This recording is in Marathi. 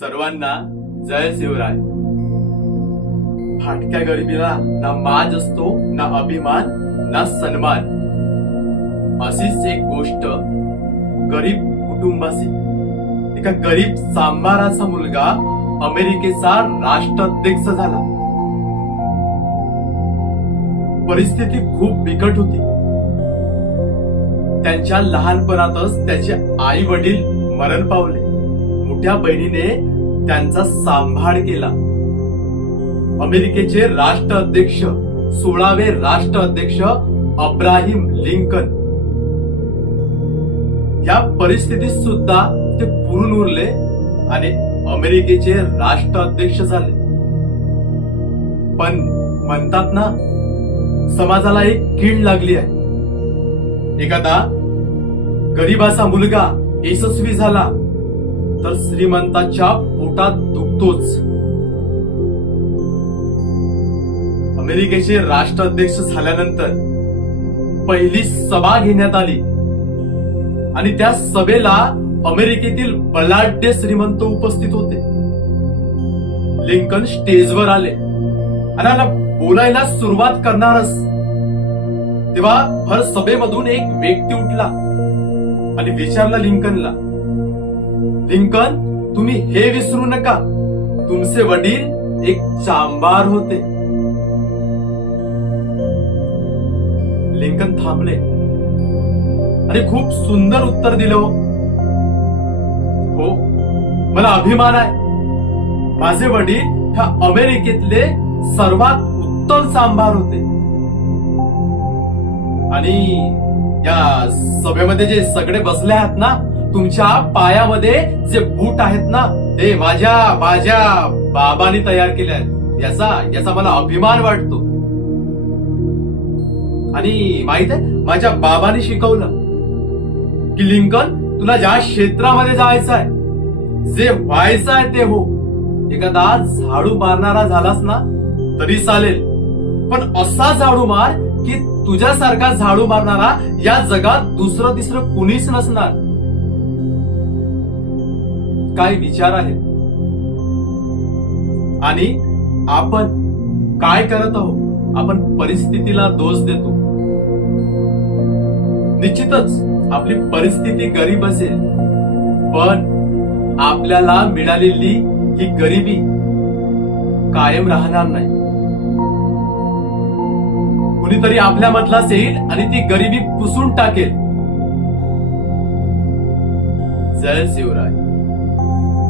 सर्वांना जय शिवराय. फाटक्या गरिबीला ना माज असतो ना अभिमान ना सन्मान. अशीच एक गोष्ट गरीब कुटुंबाची एका गरीब सांबाराचा मुलगा अमेरिकेचा राष्ट्राध्यक्ष झाला. परिस्थिती खूप बिकट होती. त्यांच्या लहानपणातच त्याचे आई वडील मरण पावले. मोठ्या बहिणीने त्यांचा सांभाळ केला. अमेरिकेचे राष्ट्राध्यक्ष सोळावे राष्ट्राध्यक्ष अब्राहिम लिंकन. या परिस्थितीत सुद्धा ते पुरून उरले आणि अमेरिकेचे राष्ट्राध्यक्ष झाले. पण म्हणतात ना समाजाला एक कीड लागली आहे. एखादा गरीबाचा मुलगा यशस्वी झाला तर श्रीमंताच्या पोटात दुखतोच. अमेरिकेचे राष्ट्राध्यक्ष झाल्यानंतर पहिली सभा घेण्यात आली. आणि त्या सभेला अमेरिकेतील बलाढ्य श्रीमंत उपस्थित होते. लिंकन स्टेजवर आले. आणि बोलायला सुरुवात करणारच. तेव्हा भर सभेमधून एक व्यक्ती उठला. आणि विचारला लिंकनला लिंकन तुम्ही हे विसरू नका. तुमचे वडील एक चांबार होते. लिंकन थांबले. आणि खूप सुंदर उत्तर दिलं हो. हो मला अभिमान आहे. माझे वडील ह्या अमेरिकेतले सर्वात उत्तम सांभार होते. आणि या सभेमध्ये जे सगळे बसले आहात ना तुमच्या पायामध्ये जे बूट आहेत ना ते माझ्या माझ्या बाबांनी तयार केले आहेत. याचा याचा मला अभिमान वाटतो. आणि माहीत आहे माझ्या बाबांनी शिकवलं की लिंकन तुला ज्या क्षेत्रामध्ये जायचं आहे जे व्हायचं आहे ते हो. एखादा झाडू मारणारा झालास ना तरी चालेल. पण असा झाडू मार की तुझ्यासारखा झाडू मारणारा या जगात दुसरं तिसरं कुणीच नसणार. काय विचार आहेत. आणि आपण काय करत आहोत? आपण परिस्थितीला दोष देतो. निश्चितच आपली परिस्थिती गरीब असेल. पण आपल्याला मिळालेली ही गरिबी कायम राहणार नाही. कुणीतरी आपल्या मधलाच येईल आणि ती गरिबी पुसून टाकेल. जय शिवराय.